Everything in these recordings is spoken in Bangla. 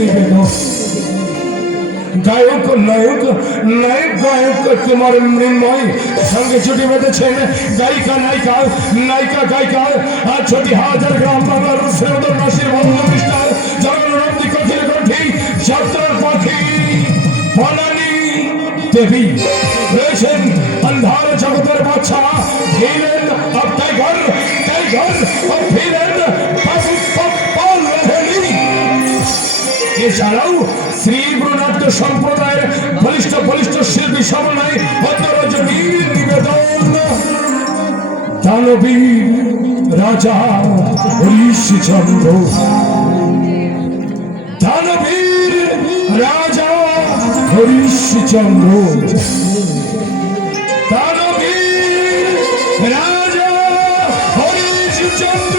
নিবেদন। গায়ক নায়ক নায়ক গায়ক তোমার মৃন্ময় সঙ্গে ছুটি বেঁধেছেন গায়িকা নায়িকা নায়িকা গায়িকা আর ছুটি হাজার গ্রাম বাংলার শ্রীমদর মাসির বন্ধুষ্ঠান জগন্নন্দী কঠিন কঠি যাত্রার পথে বনানী দেবী রয়েছেন अंधार जगতের বাদশা villain of tiger tiger of villain Pal রেহেলি। এছাড়াও শ্রী গুরুনাথ সম্প্রদায়ের বলিষ্ঠ বলিষ্ঠ শিল্পী সমন্বয় ভদ্ররজনীর নিবেদন দানবীর রাজা হরিশ্চন্দ্র। দানবীর রাজা হরিশ্চন্দ্র দানবীর রাজা হরিশ্চন্দ্র।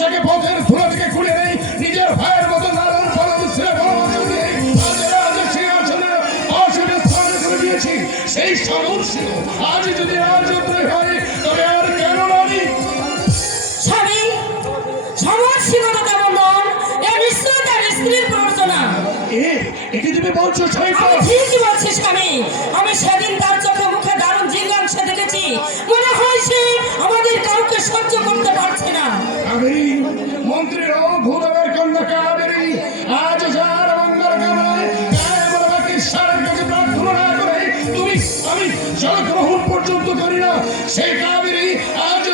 যাকে পথের ধুলা থেকে খুলে নেই নিজের ভাইয়ের মতো নারায়ণ পালন দিয়েছি সেই সামর ছিল। আজ যদি রাজত্রে হয় তবে আর কেন নারী স্বামী সমাজ সীমাটা তেমন নন এর নিশ্চয় তার স্ত্রীর প্ররোচনা। একে তুমি বলছো ঠিকই বলছি স্বামী। আমি সেদিন তার চোখে মুখে দারুণ জিজ্ঞাসা দেখেছি। মনে হয় সে আমাদের কাউকে সহ্য করতে পারছে না। মন্ত্রীর ভূদেবের কন্যা কাবেরী আজ যার মঙ্গল কামনায় ঈশ্বরের কাছে প্রার্থনা না করে তুমি আমি জলগ্রহণ পর্যন্ত করি না সেই কাবেরী আজ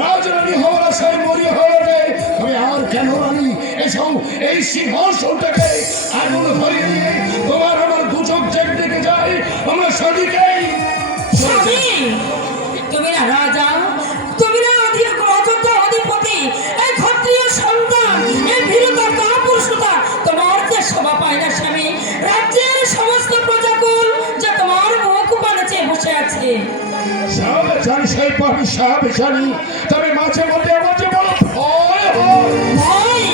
রাজরানী হওয়ার আশায় মরিয়া হয়ে তবে আর কেন রানী এসব এই সিংহাসনটাকে আগুন ধরিয়ে দিয়ে তোমার আমার দু চোখ জেগে দেখে যায় আমরা সদিকেই। তুমি না রাজা, তুমি না অযোধ্যা অধিপতি, এই ক্ষত্রিয় সন্তান, এই ভীরুতা কাপুরুষতা তোমার যে শোভা পায় না স্বামী। রাজ্যের সমস্ত প্রজাকুল যে তোমার মুখ পানে চেয়ে বসে আছে। সব জানি সেই পাবি সব জানি তবে মাঝে মধ্যে আমার যে বলো ভয়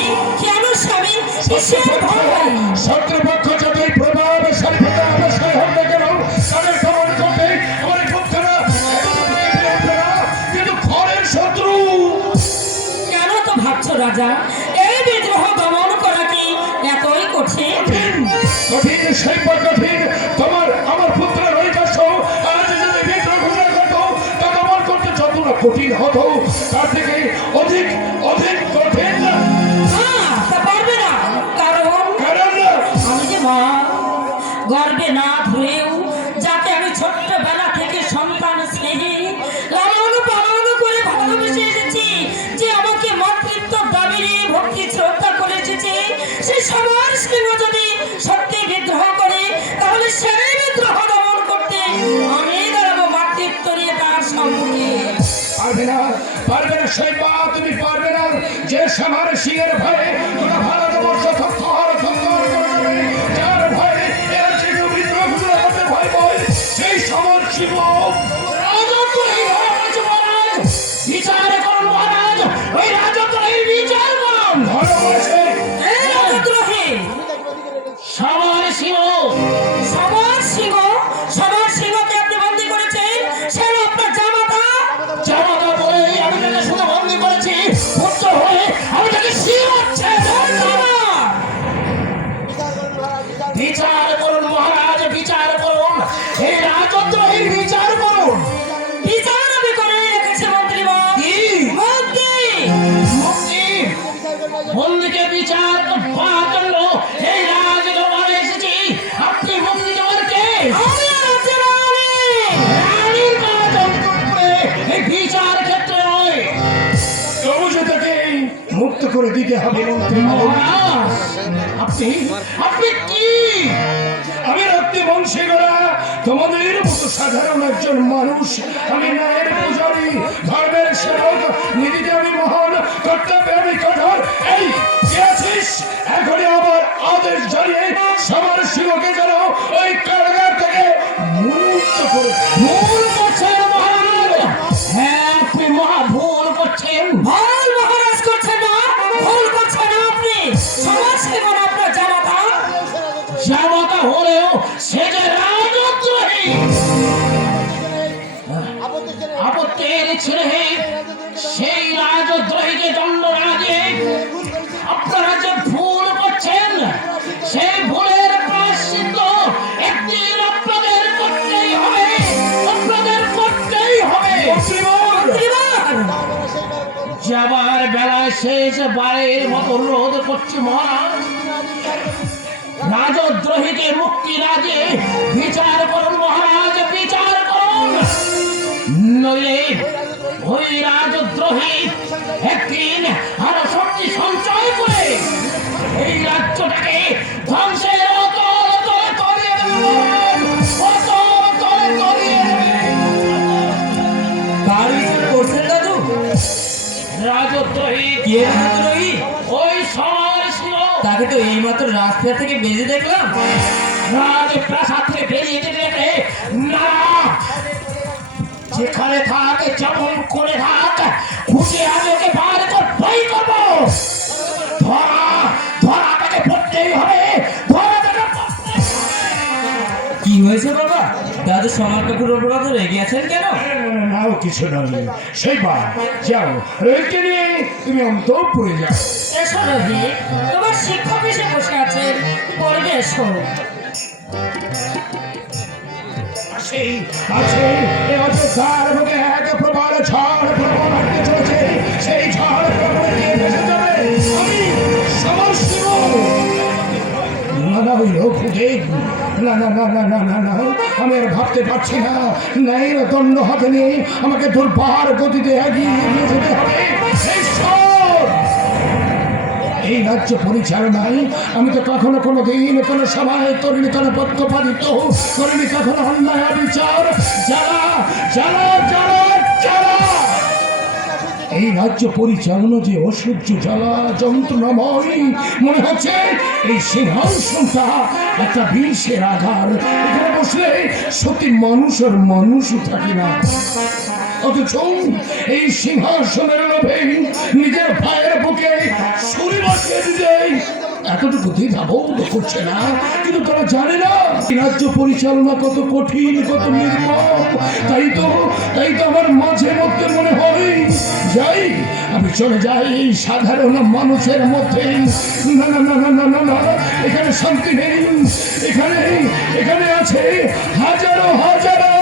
কেন স্বামী? কিসের ভয়? শত্রুপক্ষ যতই প্রভাবশালী প্রতাপশালী হোক না কেন তাদের খবর করতে আমার পুত্ররা কিন্তু ঘরের শত্রু। কেন তো ভাবছো রাজা এই বিদ্রোহ দমন করা কি এতই কঠিন? কঠিন সেই কঠিন তোমার আমার পুত্রের হয়ে যাচ্ছ। আজ যদি বিদ্রোহ ঘোষণা করতো তা দমন করতে যত না কঠিন হতো তার থেকে অধিক অধিক কঠিন। তা পারবে না, কারণ আমি যে মা গর্বে না ধরেও যাকে আমি ছোট্টবেলা থেকে সন্তান স্নেহে লালন পালন করে ভালোবেসে এসেছি, যে আমাকে মাতৃত্ব দাবি নিয়ে ভক্তি শ্রদ্ধা করে এসেছে, সে সবার সিংহ যদি সত্যি বিদ্রোহ করে তাহলে সেই বিদ্রোহ দমন করতে আমি দাঁড়াবো মাতৃত্ব নিয়ে তার সম্মুখে। পারবে না সেই মা তুমি পারবে না যে সামার সিংহের ভয়ে তোরা ভারতবর্ষ থর করে যার ভয়ে এর থেকে বিদ্রোহ ঘোষণা করতে ভয় পায় সেই সমর সিংহ। বিচার করুন মহারাজ, ওই রাজদ্রোহী বিচার করুন। রাজদ্রোহী সবার সিংহ, সবার সিংহ, সবার সিংহকে আপনি বন্দী করেছেন। সে আপনার জামাতা জামাতা বলে আমি তাকে শুধু বন্দী করেছি, পুত্র হয়ে আমি তাকে শিরাচ্ছে। বিচার করুন মহারাজ, বিচার করুন, এই রাজদ্রোহীর বিচার করুন। বিচার আমি করে রেখেছি মন্ত্রী বন্দীকে বিচার জন্য এই রাজদরবারে এসেছি। আপনি মুক্তি দেওয়ার কে? রানীর এই বিচার ক্ষেত্রে নয়, তবু যে তাকে মুক্ত করে দিতে হবে মন্ত্রী। আপনি আপনি কি? আমি রক্তি বংশী গড়া তোমাদের মতো সাধারণ একজন মানুষ। আমি ন্যায়ের পূজারী, ধর্মের সেবক, নীতিতে আমি মহান, কর্তব্যে আমি কঠোর। এই দেশ বাড়ির মতো রোধ করছে মহারাজ। রাজদ্রোহীকে মুক্তি না দিয়ে বিচার করুন মহারাজ, বিচার করুন। নইলে ওই রাজদ্রোহী একদিন আরো শক্তি সঞ্চয় করে এই রাজ্যটাকে ধ্বংসের অতল তলে তলিয়ে দেবে মহারাজ, অতল তলে তলিয়ে দেবে। কার বিচার করছেন দাদু? রাজদ্রোহী কে রাজদ্রোহী? ওই সমাজ ছিল। তাকে তো এইমাত্র রাস্তা থেকে বেজে দেখলাম। রাজপ্রাসাদ থেকে বেরিয়ে যেতে না, যেখানে থাকে যেমন করে থাক, খুঁজে আমি ওকে বার করতেই করবো। ধরা ধরা তাকে পড়তেই হবে, ধরা তাকে পড়তেই হবে। কি হয়েছে বাবা? দাদু সমর কাকুর উপর অত রেগে আছেন কেন? নাও কিছু নয়, সেই বা যাও রেখে নিয়ে তুমি অন্তঃপুরে যাও। এসো রোহিত, তোমার শিক্ষক এসে বসে আছেন, পড়বে এসো। সেই আছে এবছর তার মুখে এক প্রবল ঝড় প্রবল হাঁটতে চলেছে। সেই ঝড় প্রবল কে ভেসে যাবে? আমি সমস্ত না না ওই রঘুদেব, না না না না না না না, আমি আর ভাবতে পারছি না। ন্যায়ের দণ্ড হাতে নিয়ে আমাকে দুর্বার গতিতে এগিয়ে নিয়ে যেতে হবে। এই রাজ্য পরিচালনায় আমি তো কখনো কোনো দিন কোনো সভায় করিনি, কোনো পক্ষপাতিত্ব করিনি, কখনো অন্যায় বিচার। যারা যারা যারা যারা এই রাজ্য পরিচালনা যে অসহ্য জ্বালা যন্ত্রণাময়, মনে হচ্ছে এই সিংহাসনটা একটা বিষের আধার। এখানে বসলে সত্যি মানুষের মানুষই থাকে না। অথচ এই সিংহাসনের লোভে নিজের ভাইয়ের বুকে ছুরি বসিয়ে দিতে এতটুকু দ্বিধাবোধ করছে না। কিন্তু তারা জানে না এই রাজ্য পরিচালনা কত কঠিন, কত নির্মম। তাই তো আমার মাঝে মধ্যে মনে হয় যাই, আমি চলে যাই এই সাধারণ মানুষের মধ্যে। না না না না না না না, এখানে শান্তি নেই। এখানে এখানে আছে হাজারো হাজারো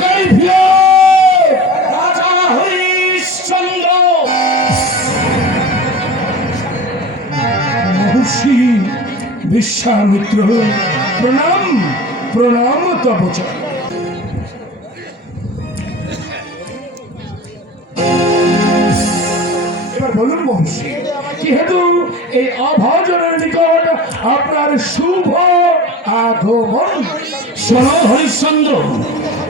কাইফিয়ত। রাজা হরিশ্চন্দ্র, মহর্ষি বিশ্বামিত্র, প্রণাম প্রণাম তব চরণে। এবার বলুন মহর্ষি, যেহেতু এই অভাজনের নিকট আপনার শুভ আগমন। শোনো হরিশ্চন্দ্র,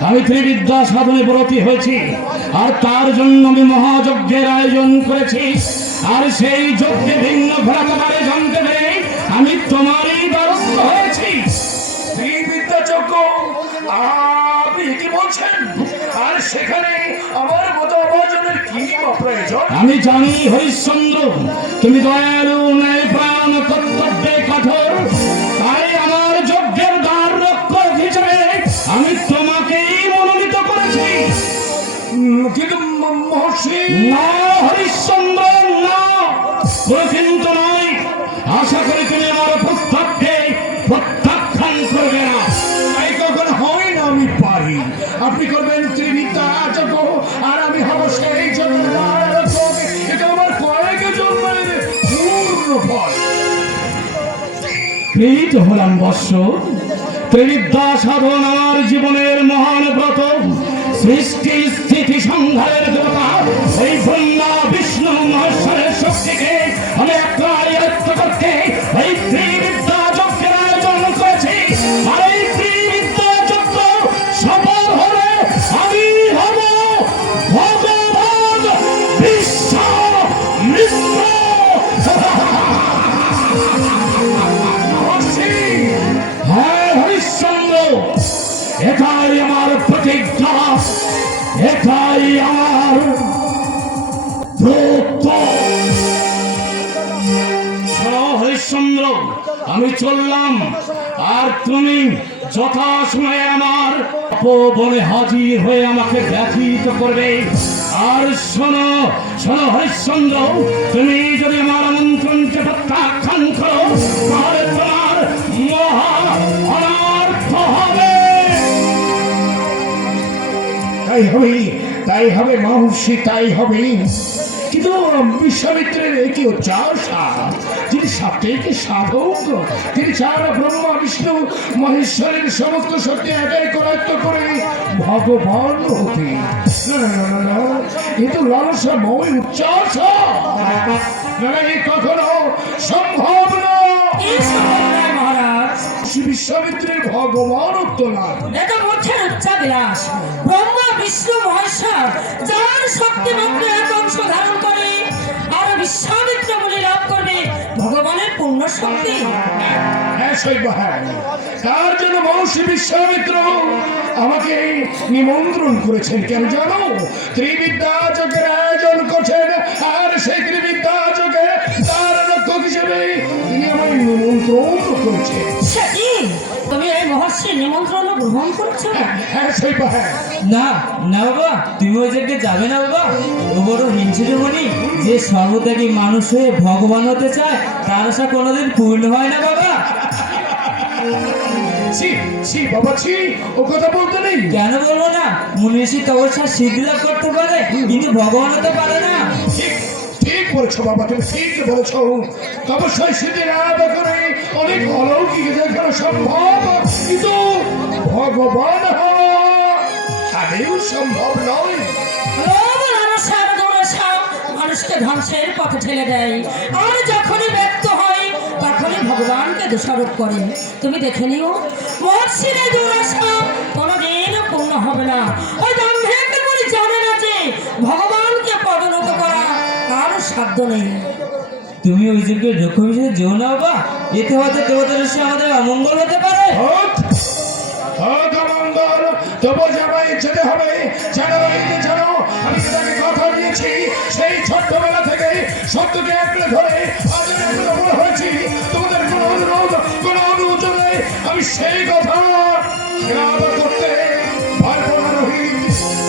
আমি ত্রিবিদ্যা সাধনে ব্রতী হয়েছি, আর তার জন্য আমি মহাযজ্ঞের আয়োজন করেছি। আর সেই যজ্ঞে ভিন্ন ঘোরা তোমার জানতে পেরে আমি তোমারই দ্বারস্থ হয়েছি। বিদ্যাযজ্ঞ, আপনি কি বলছেন? আর সেখানে আমার মতো অভাজনের কি প্রয়োজন? আমি জানি হরিশ্চন্দ্র, তুমি দয়ালু, ন্যায়প্রাণ, কর্তব্যে কঠোর। তাই আমার যজ্ঞের দ্বার রক্ষক হিসেবে আমি তোমাকেই মনোনীত করেছি। কিন্তু মহর্ষি, না হরিশ্চন্দ্র, না, কোনো কিন্তু নয়। আশা করি তুমি আমার প্রস্তাবকে প্রত্যাখ্যান করবে না। তাই কখনো হয় না। আমি পারি, আপনি করবেন ত্রিবিদ্যাযজ্ঞ আর আমি হব সেই জগন্নাথ। এটা আমার কয়েক জন্মের পূর্ণ ফল। প্রীত হলাম বৎস, ত্রিবিদ্যা সাধন আমার জীবনের মহান ব্রত। সৃষ্টি স্থিতি সংহারের দেবতা এই ব্রহ্মা বিষ্ণু মহেশ্বরের শক্তিকে আমি একলাই আয়ত্ত করতে এই ত্রিবিদ্যা যজ্ঞের আয়োজন করেছি। আর এই ত্রিবিদ্যা যজ্ঞ সফল হলে আমি হব ভগবান বিশ্বামিত্র। হ্যাঁ হরিশ্চন্দ্র, এটাই আমার প্রতিজ্ঞা, এটাই আমার ব্রত। শোনো হরিশ্চন্দ্র, আমি চললাম, আর তুমি যথাসময়ে আমার বনে হাজির হয়ে আমাকে ব্যথিত করবে। আর শোনো শোনো হরিশ্চন্দ্র, তুমি যদি আমার আমন্ত্রণকে প্রত্যাখ্যান করো তাহলে তোমার মহা অনর্থ হবে। তাই হবে মহর্ষি, তাই হবে। কিন্তু বিশ্বামিত্রের কি উচ্চাসা, যিনি সাত্ত্বিক সাধক, তিনি চার ব্রহ্মা বিষ্ণু মহেশ্বরের সমস্ত শক্তি একাই করায়ত্ত করে ভগবান হতে। না না না না না, এ তো লালসাময় উচ্চাসা। না না, এ কখনো সম্ভব না। কি সম্ভব নয় মহারাজ? বিশ্বামিত্রের ভগবানত্ব লাভ। এটা বলছেন উচ্চাবিলাস। ব্রহ্মা বিষ্ণু মহেশ্বর যার শক্তি মাত্র এক অংশ ধারণ করে আর বিশ্বামিত্র বলে লাভ করবে ভগবানের পূর্ণ শক্তি। হ্যাঁ শৈব, হ্যাঁ, তার জন্য মহর্ষি বিশ্বামিত্র আমাকে নিমন্ত্রণ করেছেন। কেন জানো? ত্রিবিদ্যা যজ্ঞের আয়োজন করছেন, আর সেই ত্রিবিদ্যা যজ্ঞে তার রক্ষক হিসেবে তিনি আমায় নিমন্ত্রণ করেছেন। সেটি তুমি এই মহর্ষির নিমন্ত্রণ গ্রহণ করেছো? হ্যাঁ শৈব, হ্যাঁ। না না বাবা, তুমি ওই জায়গায় যাবে না বাবা। ও বড় হিংসুটে মনি, যে সর্বত্যাগী মানুষ হয়ে ভগবান হতে চায় তার আশা কোনোদিন পূর্ণ হয় না বাবা। ছি ছি বাবা, ছি, ও কথা বলতে নেই। কেন বলবো না? মনীষী তপস্যা সিদ্ধি লাভ করতে পারে, কিন্তু ভগবান হতে পারে না। ঠিক ঠিক বলেছো বাবা, তুমি ঠিক বলেছো। অবশ্যই সিদ্ধি লাভ করে অনেক অলৌকিক দেখানো সম্ভব, কিন্তু ভগবান হওয়া আদেও সম্ভব নয়। লোভ, লালসা, দুরাশা মানুষকে ধ্বংসের পথে ঠেলে দেয়, আর যখনই ব্যক্ত হয় তখনই ভগবানকে দোষারোপ করে। তুমি দেখে নিও, মহর্ষির এই দুরাশা কোনোদিনও পূর্ণ হবে না। ওই দাম্ভিক মুনি জানে না যে ভগবানকে পদনত করা কারো সাধ্য নেই। তুমি ওই যজ্ঞের দক্ষ হিসেবে যেও না বাবা, এতে হয়তো দেবতার সে আমাদের অমঙ্গল হতে পারে। মঙ্গল তবু যাবাই যেতে হবে। জানো জানো, আমি তাকে কথা দিয়েছি, সেই ছোট্টবেলা থেকে সত্যকে আঁকড়ে ধরে আজ আমি বড় হয়েছি। তোমাদের কোনো অনুরোধ, কোনো অনুমোদনে আমি সেই কথা আবার করতে পারবো না রোহিত,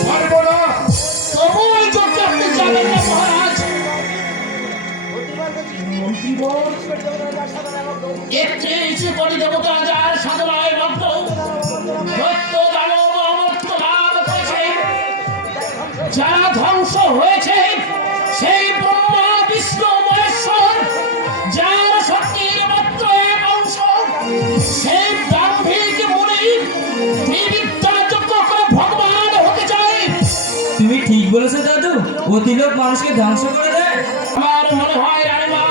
পারবো না। তবু ওই যজ্ঞে আপনি যাবেন না মহারাজ। একত্রিশ কোটি দেবতা যার সাধনায় ভক্ত, দৈত্য দানব অমর্ত্য লাভ করেছে, যারা ধ্বংস হয়েছে সেই ব্রহ্মা বিষ্ণু মহেশ্বর, যার শক্তির মাত্র এক অংশ, সেই দাম্ভিক মুনি ত্রিবিদ্যা যজ্ঞ করে ভগবান হতে চায়। তুমি ঠিক বলেছো দাদু, অতি লোক মানুষকে ধ্বংস করে দেয়। আমার মনে হয় রানীমা,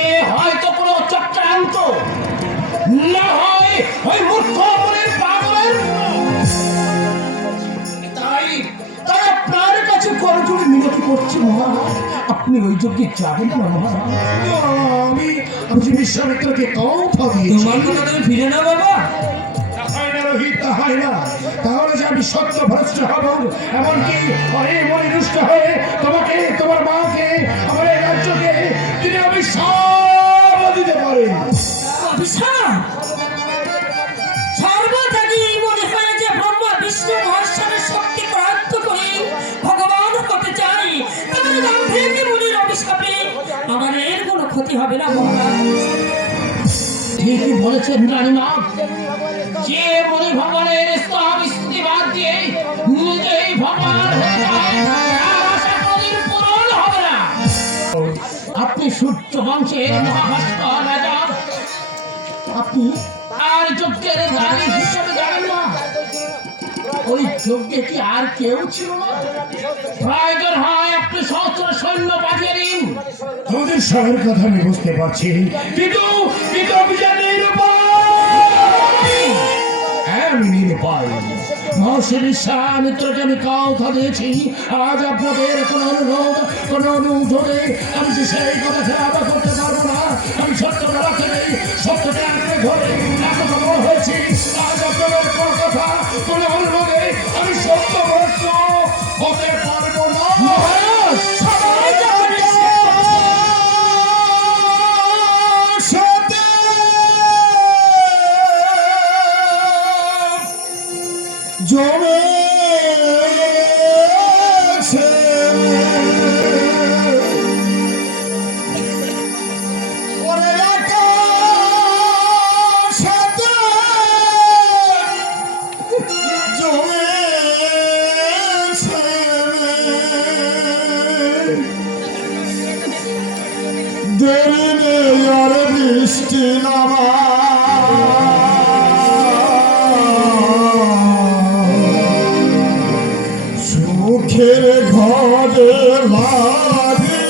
এ হয়তো কোনো চক্রান্ত, না হয় ওই মূর্খ মনের পাগলের। তাই তাই আপনার কাছে করজোড়ে মিনতি করছি মহারাজ, আপনি ওই যজ্ঞে যাবেন না মহারাজ। আমি আমি যে বিশ্বামিত্রকে কথা দিয়েছি। তোমার কথা তুমি ফিরে না বাবা। হয় না রোহিত, তা হয় না। তাহলে যে আমি সত্য ভ্রষ্ট হব, এমনকি অনেক মনে দুষ্ট হয়ে তোমাকে, তোমার মাকে, আমার এই রাজ্যকে তিনি আমি সব দিতে পারেন। অভিশাপ! সর্বত্যাগী মনে হয় যে ব্রহ্মা বিষ্ণু মহেশ্বরের শক্তি প্রাপ্ত করে ভগবান হতে চাই, তাহলে দাম্ভিক মুনির অভিশাপে আমার এর কোনো ক্ষতি হবে না মহারাজ। ঠিকই বলেছেন রানীমা, যে মনে ভগবানের স্তব স্তুতি বাদ দিয়ে নিজেই ভগবান হয়ে যায়, তার আশা কোনদিন পূরণ হবে না। আপনি সূর্য বংশের মহাভাস্কর রাজা, আপনি আর যজ্ঞের দাবি হিসেবে জানেন না? ওই যজ্ঞে কি আর কেউ ছিল না? প্রয়োজন হয় আপনি সহস্র সৈন্য পাঠিয়ে দিন। তোমাদের সবার কথা আমি বুঝতে পারছি, কিন্তু কিন্তু অভিযান নিরুপায়। আমি নিরুপায়। মহর্ষি বিশ্বামিত্রকে আমি কথা দিয়েছি, আজ আপনাদের কোনো অনুরোধ, কোনো অনুরোধে আমি যে সেই কথা খেলা করতে পারবো না। আমি ছোট্টবেলা থেকে সত্যকে আঁকড়ে ধরে এত বড় হয়েছি, আজ আপনাদের কোনো কথা, কোনো অনুরোধে আমি সত্য ভ্রষ্ট হতে পারবো না। সবাই যখন জমে দেরি নেই আর বৃষ্টি নামা সুখের ঘরে লাগে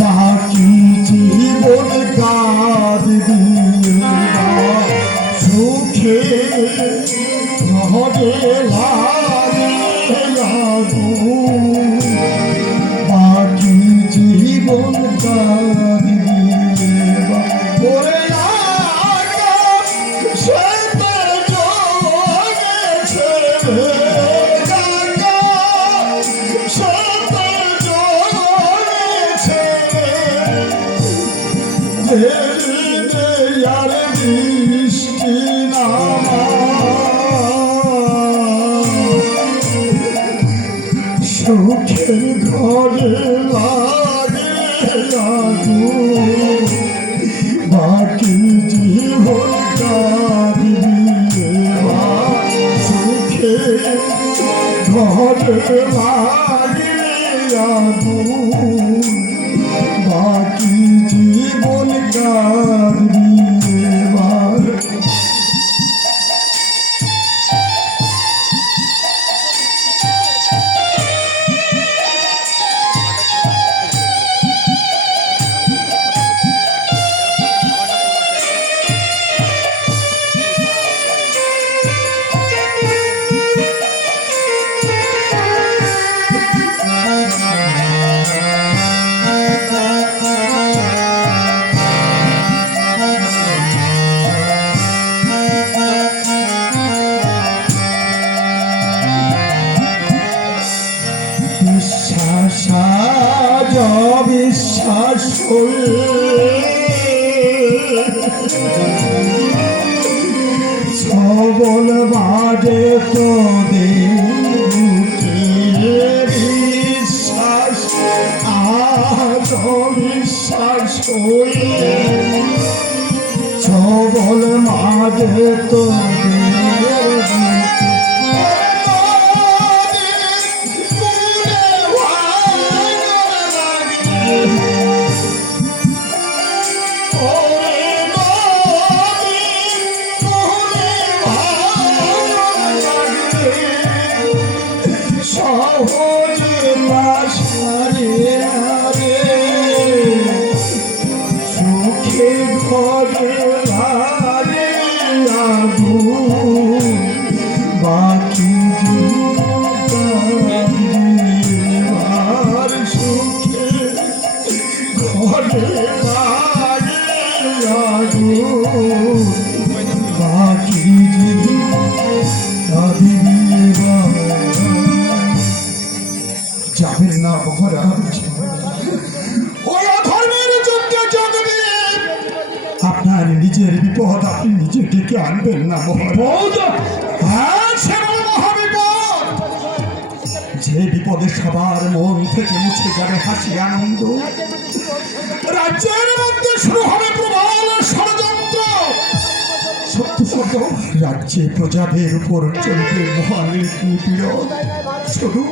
বাকি জীবন কাঁদবি সুখে ঘরে লাগে বাকি জীবন কাঁদবি ওরে আকাশ সে তার জগেছে বৃষ্টি নামা সুখের ঘরে লাগে বাকি জীবন কাঁদবি সুখের ঘরে লাগে বাকি জীবন কাঁদবি এবার বিশ্বাস সবল বাজে তোদের বিশ্বাস আজ বিশ্বাস সবল মাঝে তোদের সুখে ঘরে লাগে বাকি সুখে ঘরে লাগে বাকি যাবেন না মহারাজ ওই অধর্মের যুদ্ধে যোগ দিয়ে আপনার নিজের বিপদ আপনি নিজে ডেকে আনবেন না মহারাজ হ্যাঁ সে বড় মহাবিপদ যে বিপদে সবার মন থেকে মুছে যাবে হাসি আনন্দ রাজ্যের মধ্যে শুরু হবে প্রবল ষড়যন্ত্র সত্য রাজ্যে প্রজাদের উপর চলবে মহান নিপীড়ন শুধু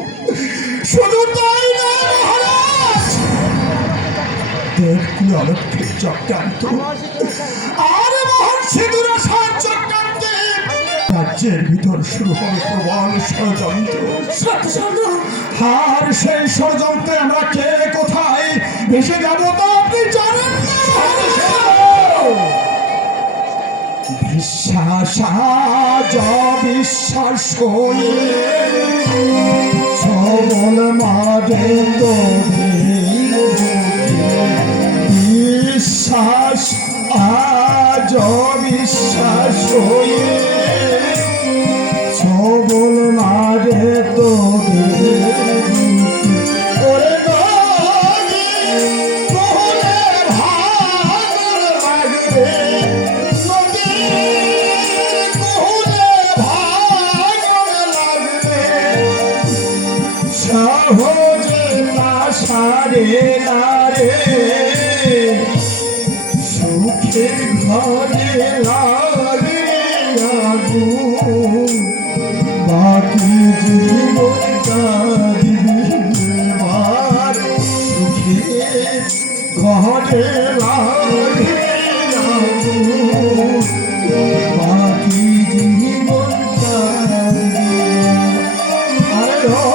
শুধু তাই না মহারাজ দেবকুল অলক্ষের চক্রান্ত আর মহর্ষি দুরাশার চক্রান্তে রাজ্যের ভিতর শুরু হবে প্রবল ষড়যন্ত্র আর সেই ষড়যন্ত্রে আমরা কে কোথায় ভেসে যাব তা আপনি জানেন না বিশ্বাস আজ বিশ্বাস হয়ে সবল মাঝে বিশ্বাস আজ বিশ্বাস হয়ে সবল মাঝে সুখে ঘরে লাগে বাকি জীবন কাঁদবি ঘটে লাগে বাকি জীবনটা আরে ও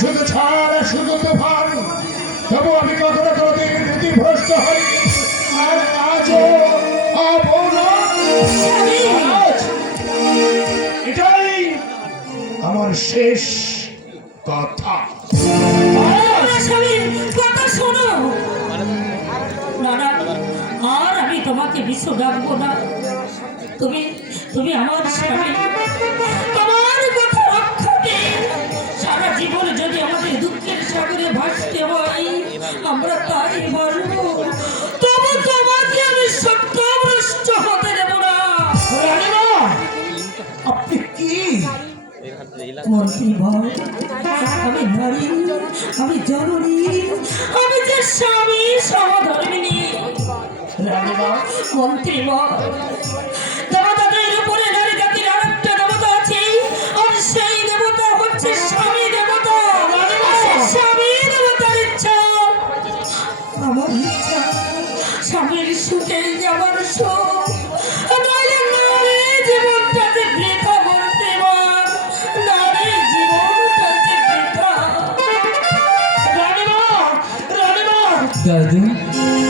শুধু ছাড় শুধু তুফান তবু আমি কখনো কোনোদিন নীতিভ্রষ্ট হই আর আজও হবো না। আজ এটাই আমার শেষ কথা। স্বামী কথা শোনো না না আর আমি তোমাকে বিশ্ব ডাকবো না তুমি তুমি আমার স্বামী তোমার কথা রক্ষাতে সারা জীবন যদি আমাদের দুঃখের সাগরে ভাসতে হয় আমরা তাই বলবো তবু তোমাকে আমি সত্যভ্রষ্ট হতে দেব না। রানীমা, আপনি কি মন্ত্রী ভাই আমি নারী আমি জননী আমি যে স্বামী সহধর্মিনী রানীমা মন্ত্রী ভাই দেবতাদের উপরে নারী জাতির আরেকটা দেবতা আছে আর সেই দেবতা হচ্ছে স্বামী দেবতা। স্বামী দেবতার ইচ্ছা আমার ইচ্ছা স্বামীর সুখেই আমার সুখ নইলে নারী জীবনটা যে বৃথা বলতে পার নারী জীবনটা যে বৃথা। রানীমা রানীমা দাদু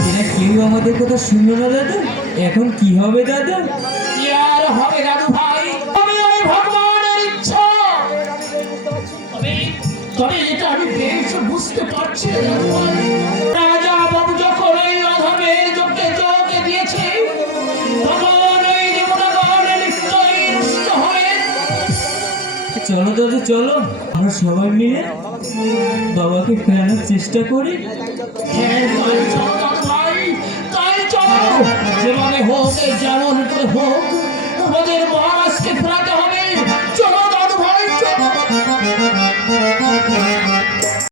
এরা কেউ আমাদের কথা শুনলো না দাদু এখন কি হবে দাদু? কি আর হবে দাদু ভাই আমি ভগবানের ইচ্ছা তবে এটা আমি বেশ বুঝতে পারছি দাদু ভাই। রাজা বাবু যখন এই অধমের চোখে দিয়েছে তখন এই দেবতাগণ নিশ্চয়ই রুষ্ট হয়ে চলো দাদু চলো আমরা সবাই মিলে বাবাকে ফেরানোর চেষ্টা করি। হ্যাঁ তাই চলো দাদু ভাই তাই চলো যেভাবে হোক যেমন করে হোক আমাদের মহারাজকে ফেরাতে হবে। চলো দাদু ভাই চলো।